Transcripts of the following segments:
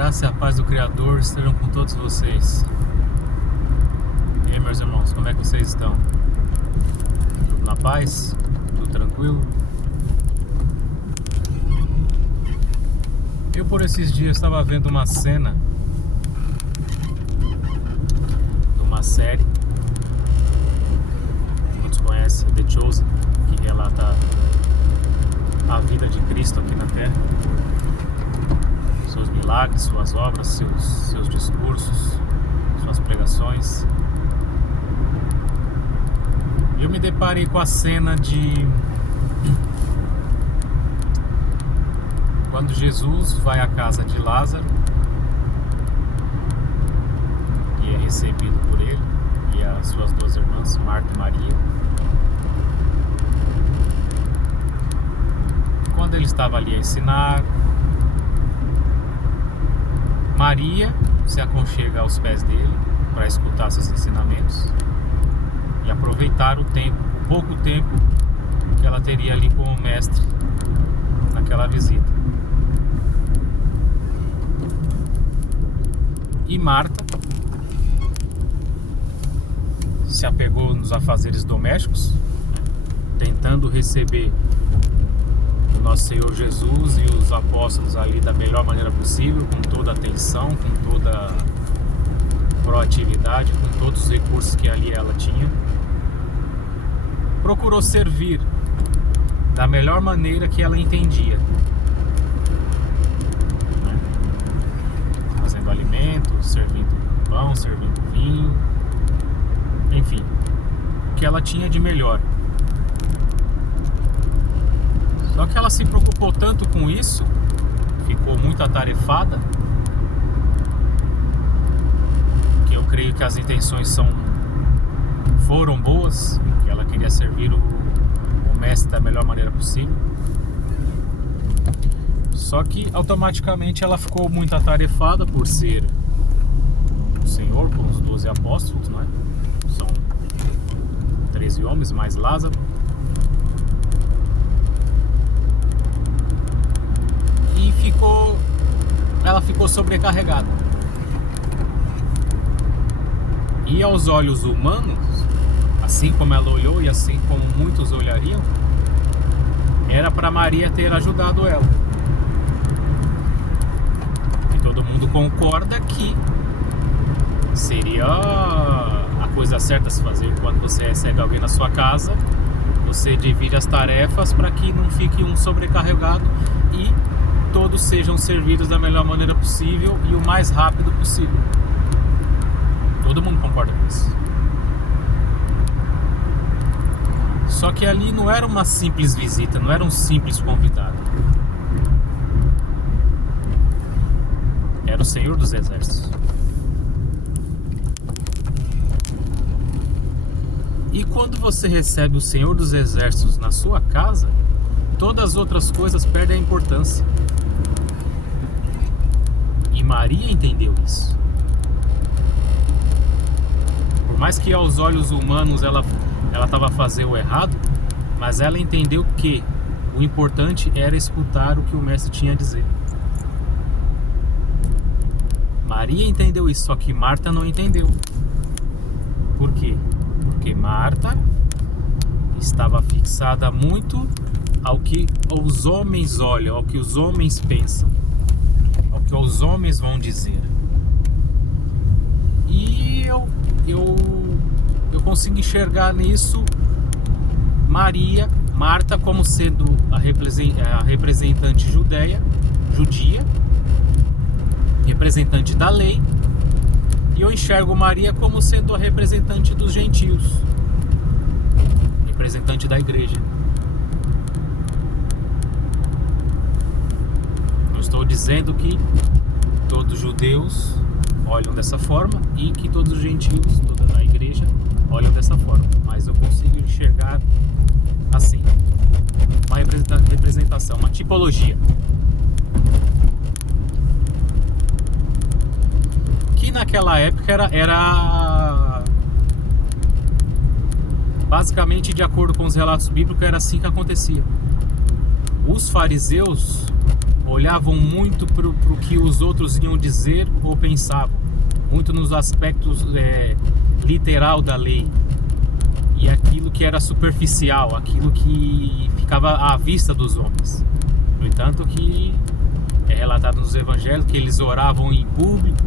graça e a paz do Criador estejam com todos vocês. E aí, meus irmãos, como é que vocês estão? Tudo na paz? Tudo tranquilo? Eu, por esses dias, estava vendo uma cena de uma série, muitos conhecem, The Chosen, que relata a vida de Cristo aqui na Terra, seus milagres, suas obras, seus discursos, suas pregações. Eu me deparei com a cena de quando Jesus vai à casa de Lázaro e é recebido por ele e as suas duas irmãs, Marta e Maria. Quando ele estava ali a ensinar, Maria se aconchega aos pés dele para escutar seus ensinamentos e aproveitar o pouco tempo que ela teria ali com o mestre naquela visita. E Marta se apegou nos afazeres domésticos, tentando receber o nosso Senhor Jesus e os apóstolos ali da melhor maneira possível, com toda a atenção, com toda a proatividade, com todos os recursos que ali ela tinha. Procurou servir da melhor maneira que ela entendia, né? Fazendo alimento, servindo pão, servindo vinho, enfim, o que ela tinha de melhor. Só que ela se preocupou tanto com isso, ficou muito atarefada, que eu creio que as intenções foram boas, que ela queria servir o mestre da melhor maneira possível. Só que automaticamente ela ficou muito atarefada por ser o Senhor com os 12 apóstolos, não é? São 13 homens mais Lázaro. E ela ficou sobrecarregada. E aos olhos humanos, assim como ela olhou e assim como muitos olhariam, era para Maria ter ajudado ela. E todo mundo concorda que seria a coisa certa a se fazer. Quando você recebe alguém na sua casa, você divide as tarefas para que não fique um sobrecarregado e todos sejam servidos da melhor maneira possível e o mais rápido possível. Todo mundo concorda com isso. Só que ali não era uma simples visita, não era um simples convidado. Era o Senhor dos Exércitos. E quando você recebe o Senhor dos Exércitos na sua casa, todas as outras coisas perdem a importância. E Maria entendeu isso. Por mais que aos olhos humanos ela estava fazendo o errado, mas ela entendeu que o importante era escutar o que o mestre tinha a dizer. Maria entendeu isso, só que Marta não entendeu. Por quê? Porque Marta estava fixada muito ao que os homens olham, ao que os homens pensam, ao que os homens vão dizer. E eu consigo enxergar nisso Marta como sendo a representante judia, representante da lei, e eu enxergo Maria como sendo a representante dos gentios, representante da igreja. Eu estou dizendo que todos os judeus olham dessa forma e que todos os gentios, toda a igreja, olham dessa forma, mas eu consigo enxergar assim, uma representação, uma tipologia, que naquela época era basicamente, de acordo com os relatos bíblicos, era assim que acontecia. Os fariseus olhavam muito para o que os outros iam dizer ou pensavam, muito nos aspectos literal da lei, e aquilo que era superficial, aquilo que ficava à vista dos homens. No entanto, que é relatado nos evangelhos que eles oravam em público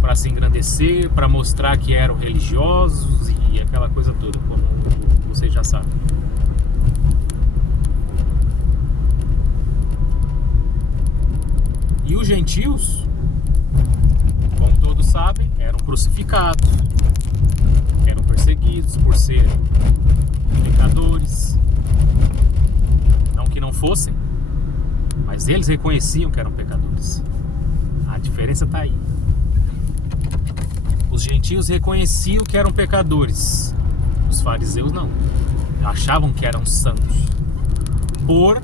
para se engrandecer, para mostrar que eram religiosos e aquela coisa toda, como vocês já sabem. E os gentios, como todos sabem, eram crucificados, eram perseguidos por serem pecadores. Não que não fossem, mas eles reconheciam que eram pecadores. A diferença está aí. Os gentios reconheciam que eram pecadores. Os fariseus não. Achavam que eram santos. Por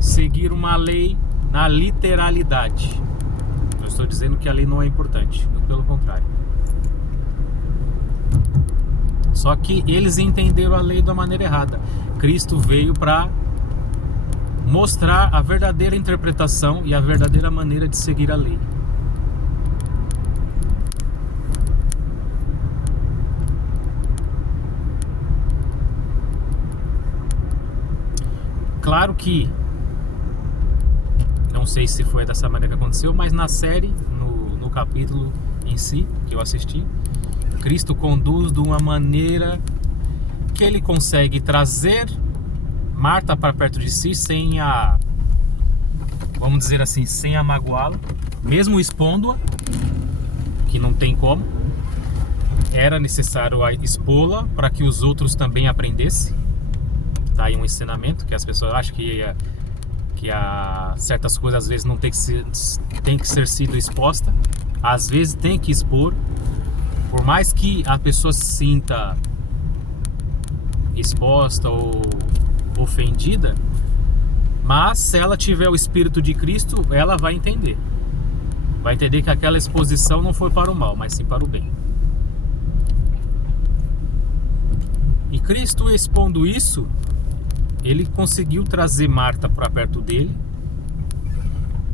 seguir uma lei na literalidade. Não estou dizendo que a lei não é importante, pelo contrário. Só que eles entenderam a lei da maneira errada. Cristo veio para mostrar a verdadeira interpretação e a verdadeira maneira de seguir a lei. Claro que não sei se foi dessa maneira que aconteceu, mas na série, no capítulo em si, que eu assisti, Cristo conduz de uma maneira que ele consegue trazer Marta para perto de si sem vamos dizer assim, sem a magoá-la, mesmo expondo-a, que não tem como. Era necessário expô-la para que os outros também aprendessem. Tá aí um ensinamento que as pessoas acham que certas coisas às vezes não tem que ser sido exposta, às vezes tem que expor, por mais que a pessoa se sinta exposta ou ofendida, mas se ela tiver o Espírito de Cristo, ela vai entender que aquela exposição não foi para o mal, mas sim para o bem. E Cristo, expondo isso, ele conseguiu trazer Marta para perto dele,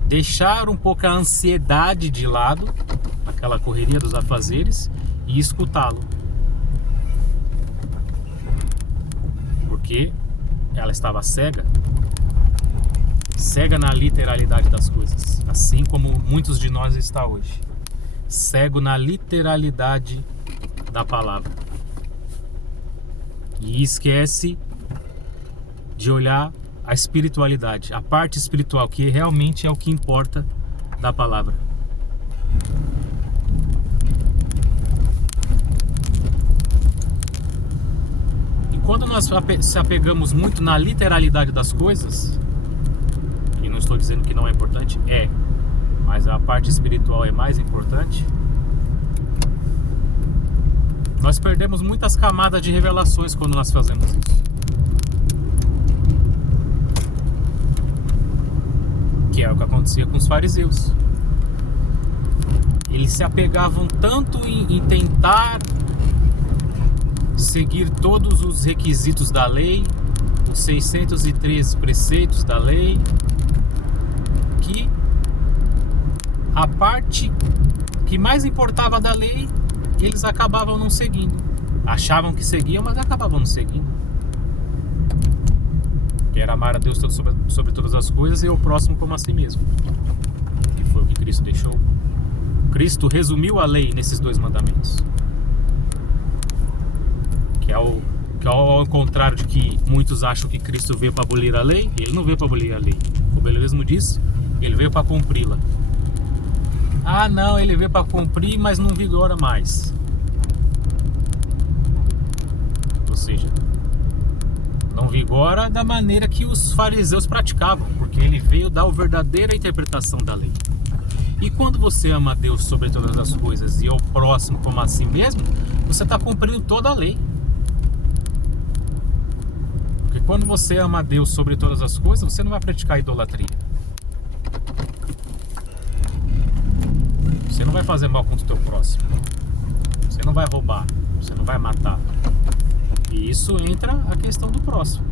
deixar um pouco a ansiedade de lado, aquela correria dos afazeres, e escutá-lo. Porque ela estava cega na literalidade das coisas, assim como muitos de nós está hoje, cego na literalidade da palavra, e esquece de olhar a espiritualidade, a parte espiritual, que realmente é o que importa da palavra. E quando nós se apegamos muito na literalidade das coisas, e não estou dizendo que não é importante, mas a parte espiritual é mais importante, nós perdemos muitas camadas de revelações quando nós fazemos isso. Que é o que acontecia com os fariseus. Eles se apegavam tanto em tentar seguir todos os requisitos da lei, os 613 preceitos da lei, que a parte que mais importava da lei, eles acabavam não seguindo. Achavam que seguiam, mas acabavam não seguindo. Que era amar a Deus sobre todas as coisas e o próximo como a si mesmo, que foi o que Cristo deixou. Cristo resumiu a lei nesses 2 mandamentos, que é ao contrário de que muitos acham que Cristo veio para abolir a lei. Ele não veio para abolir a lei, como ele mesmo disse, ele veio para cumpri-la. Não, ele veio para cumprir, mas não vigora mais. Ou seja, não vigora da maneira que os fariseus praticavam, porque ele veio dar a verdadeira interpretação da lei. E quando você ama a Deus sobre todas as coisas e ao próximo como a si mesmo, você está cumprindo toda a lei. Porque quando você ama a Deus sobre todas as coisas, você não vai praticar idolatria. Você não vai fazer mal contra o teu próximo. Você não vai roubar. Você não vai matar. E isso entra a questão do próximo.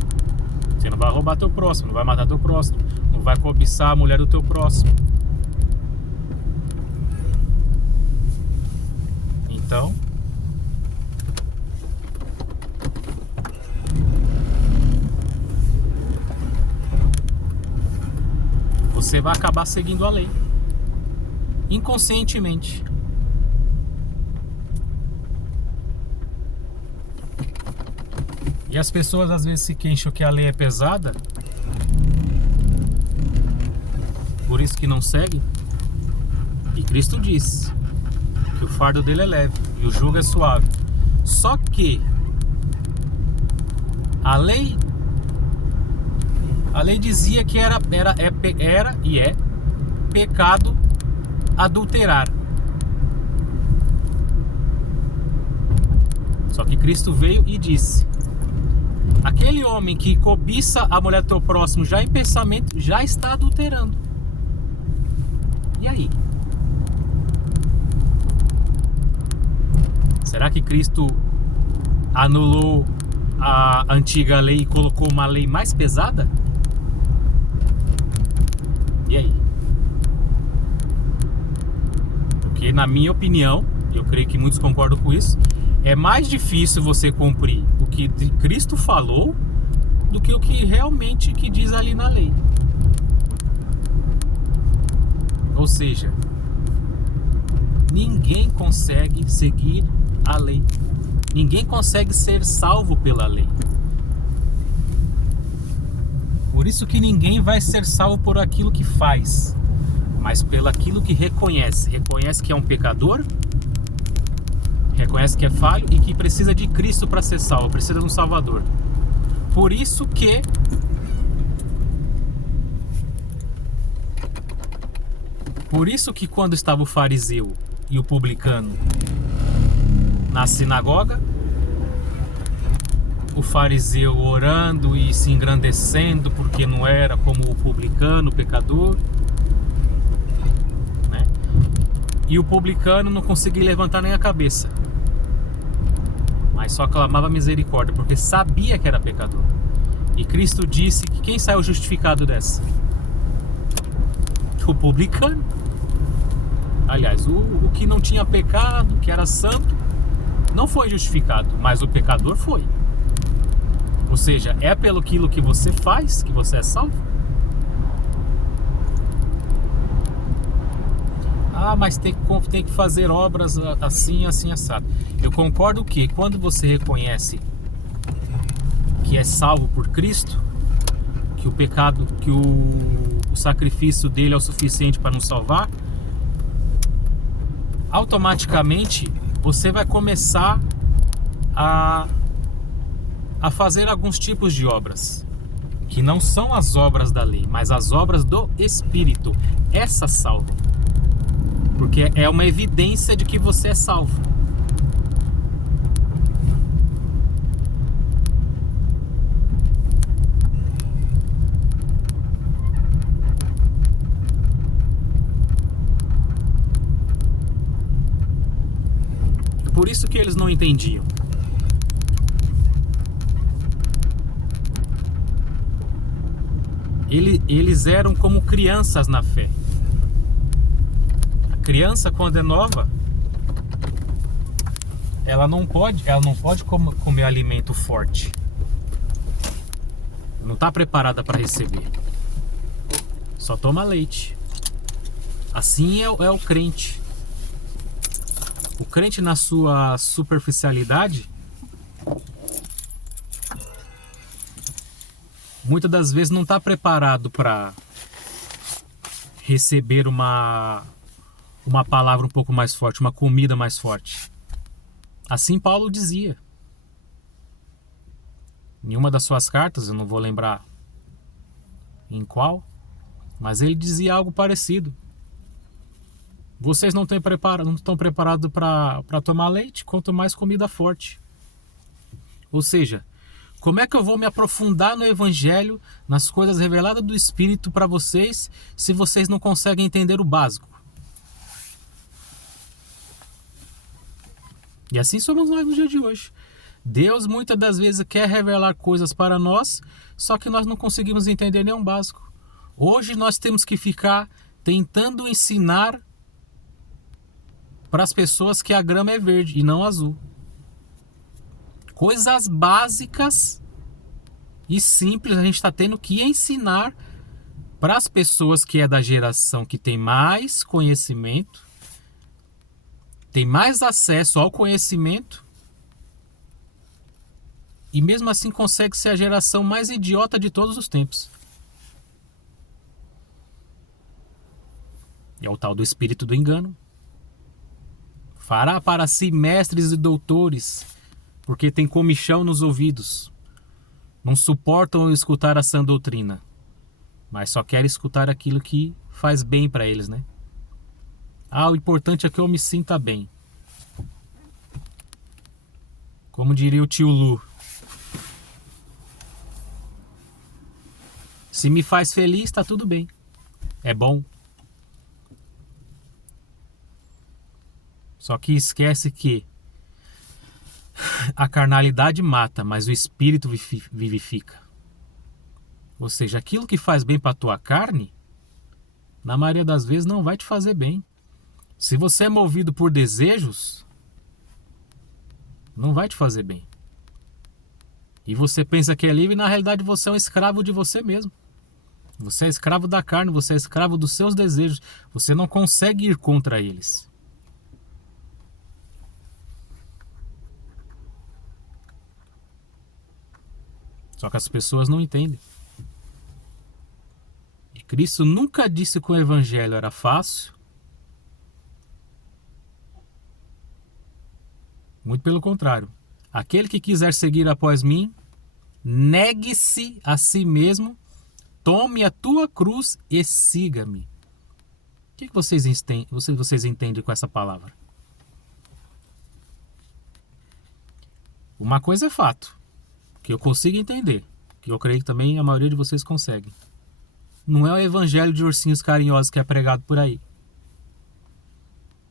Você não vai roubar teu próximo, não vai matar teu próximo, não vai cobiçar a mulher do teu próximo. Então, você vai acabar seguindo a lei, inconscientemente. E as pessoas às vezes se queixam que a lei é pesada, por isso que não segue. E Cristo diz que o fardo dele é leve e o jugo é suave. Só que a lei dizia que era e é pecado adulterar. Só que Cristo veio e disse: aquele homem que cobiça a mulher do teu próximo já em pensamento, já está adulterando. E aí? Será que Cristo anulou a antiga lei e colocou uma lei mais pesada? E aí? Porque, na minha opinião, eu creio que muitos concordam com isso, é mais difícil você cumprir o que Cristo falou do que o que realmente que diz ali na lei. Ou seja, ninguém consegue seguir a lei. Ninguém consegue ser salvo pela lei. Por isso que ninguém vai ser salvo por aquilo que faz, mas pelo aquilo que reconhece. Reconhece que é um pecador, reconhece que é falho e que precisa de Cristo para ser salvo, precisa de um Salvador. Por isso que quando estava o fariseu e o publicano na sinagoga, o fariseu orando e se engrandecendo porque não era como o publicano, o pecador, né? E o publicano não conseguia levantar nem a cabeça, mas só clamava misericórdia porque sabia que era pecador. E Cristo disse que quem saiu justificado dessa? O publicano. Aliás, o que não tinha pecado, que era santo, não foi justificado, mas o pecador foi. Ou seja, é pelo aquilo que você faz que você é salvo? Ah, mas tem que fazer obras assim, assim, assado. Eu concordo que quando você reconhece que é salvo por Cristo, que o pecado, que o sacrifício dele é o suficiente para nos salvar, automaticamente você vai começar a fazer alguns tipos de obras que não são as obras da lei, mas as obras do Espírito. Essa salva, porque é uma evidência de que você é salvo. Por isso que eles não entendiam. Eles eram como crianças na fé. A criança, quando é nova, ela não pode comer alimento forte. Não está preparada para receber. Só toma leite. Assim é o crente. O crente, na sua superficialidade, muitas das vezes não está preparado para receber uma palavra um pouco mais forte, uma comida mais forte. Assim Paulo dizia. Em uma das suas cartas, eu não vou lembrar em qual, mas ele dizia algo parecido. Vocês não estão preparados para tomar leite, quanto mais comida forte. Ou seja, como é que eu vou me aprofundar no Evangelho, nas coisas reveladas do Espírito para vocês, se vocês não conseguem entender o básico? E assim somos nós no dia de hoje. Deus muitas das vezes quer revelar coisas para nós, só que nós não conseguimos entender nem um básico. Hoje nós temos que ficar tentando ensinar para as pessoas que a grama é verde e não azul. Coisas básicas e simples a gente está tendo que ensinar para as pessoas que é da geração que tem mais conhecimento, tem mais acesso ao conhecimento e mesmo assim consegue ser a geração mais idiota de todos os tempos. É o tal do espírito do engano. Fará para si mestres e doutores, porque tem comichão nos ouvidos. Não suportam escutar a sã doutrina, mas só querem escutar aquilo que faz bem para eles, né? O importante é que eu me sinta bem. Como diria o tio Lu. Se me faz feliz, tá tudo bem. É bom. Só que esquece que a carnalidade mata, mas o espírito vivifica. Ou seja, aquilo que faz bem para a tua carne, na maioria das vezes não vai te fazer bem. Se você é movido por desejos, não vai te fazer bem. E você pensa que é livre e na realidade você é um escravo de você mesmo. Você é escravo da carne, você é escravo dos seus desejos. Você não consegue ir contra eles. Só que as pessoas não entendem. E Cristo nunca disse que o evangelho era fácil. Muito pelo contrário. Aquele que quiser seguir após mim, negue-se a si mesmo, tome a tua cruz e siga-me. O que vocês entendem com essa palavra? Uma coisa é fato, que eu consigo entender, que eu creio que também a maioria de vocês consegue. Não é o evangelho de ursinhos carinhosos que é pregado por aí.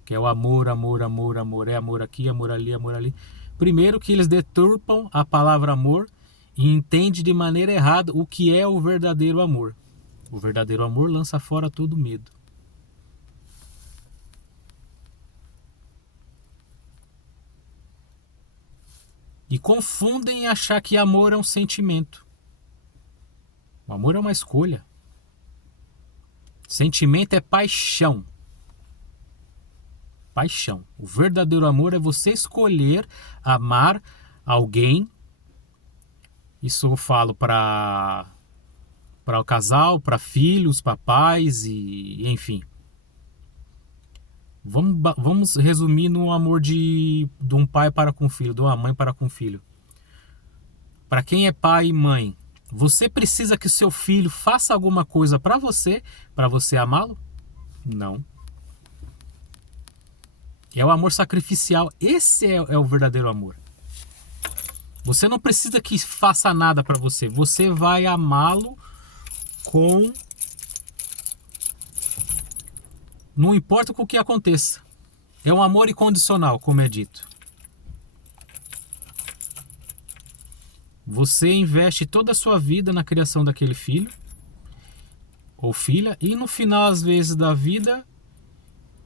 Que é o amor, amor, amor, amor. É amor aqui, amor ali, amor ali. Primeiro que eles deturpam a palavra amor e entendem de maneira errada o que é o verdadeiro amor. O verdadeiro amor lança fora todo medo. E confundem em achar que amor é um sentimento. O amor é uma escolha. Sentimento é paixão. Paixão. O verdadeiro amor é você escolher amar alguém. Isso eu falo para o casal, para filhos, para pais e enfim. Vamos resumir no amor de um pai para com o filho, de uma mãe para com o filho. Para quem é pai e mãe, você precisa que seu filho faça alguma coisa para você amá-lo? Não. É o amor sacrificial. Esse é o verdadeiro amor. Você não precisa que faça nada para você. Você vai amá-lo com... Não importa com o que aconteça. É um amor incondicional, como é dito. Você investe toda a sua vida na criação daquele filho ou filha e no final, às vezes, da vida,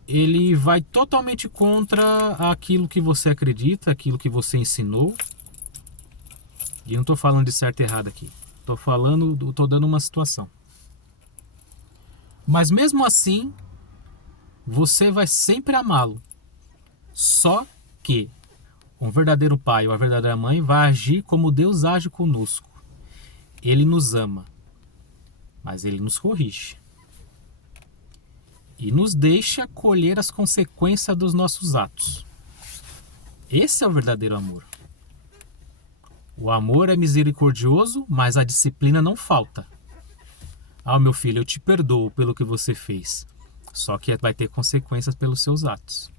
ele vai totalmente contra aquilo que você acredita, aquilo que você ensinou. E eu não estou falando de certo e errado aqui. Estou dando uma situação. Mas mesmo assim, você vai sempre amá-lo. Só que um verdadeiro pai ou a verdadeira mãe vai agir como Deus age conosco. Ele nos ama, mas ele nos corrige. E nos deixa colher as consequências dos nossos atos. Esse é o verdadeiro amor. O amor é misericordioso, mas a disciplina não falta. Meu filho, eu te perdoo pelo que você fez. Só que vai ter consequências pelos seus atos.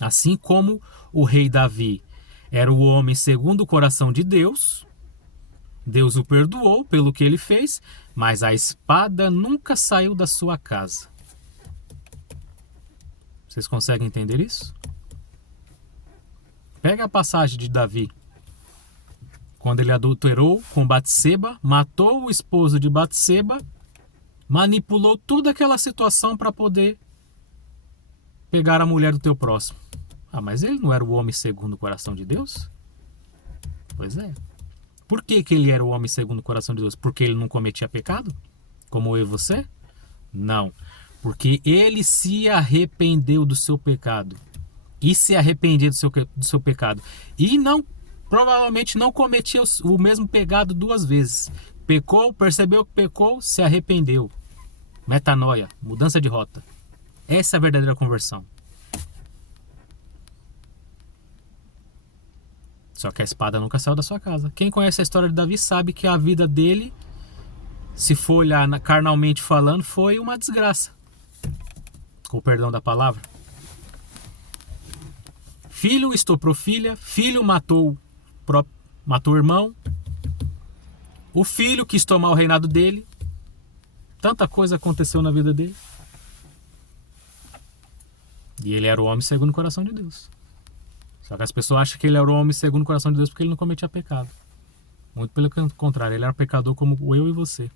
Assim como o rei Davi era o homem segundo o coração de Deus, Deus o perdoou pelo que ele fez, mas a espada nunca saiu da sua casa. Vocês conseguem entender isso? Pega a passagem de Davi, quando ele adulterou com Batseba, matou o esposo de Batseba, manipulou toda aquela situação para poder pegar a mulher do teu próximo. Ah, mas ele não era o homem segundo o coração de Deus? Pois é. Por que ele era o homem segundo o coração de Deus? Porque ele não cometia pecado? Como eu e você? Não. Porque ele se arrependeu do seu pecado. E se arrependia do seu pecado. E provavelmente não cometia o mesmo pecado duas vezes. Pecou, percebeu que pecou, se arrependeu. Metanoia, mudança de rota. Essa é a verdadeira conversão. Só que a espada nunca saiu da sua casa. Quem conhece a história de Davi sabe que a vida dele, se for olhar carnalmente falando, foi uma desgraça. Com o perdão da palavra. Filho estuprou filha, filho matou o irmão, o filho quis tomar o reinado dele. Tanta coisa aconteceu na vida dele. E ele era o homem segundo o coração de Deus. Só que as pessoas acham que ele era o homem segundo o coração de Deus porque ele não cometia pecado. Muito pelo contrário, ele era pecador como eu e você.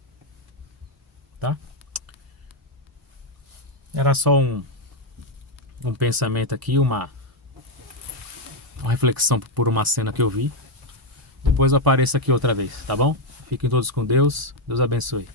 Tá? Era só um pensamento aqui, uma reflexão por uma cena que eu vi. Depois eu apareço aqui outra vez, tá bom? Fiquem todos com Deus. Deus abençoe.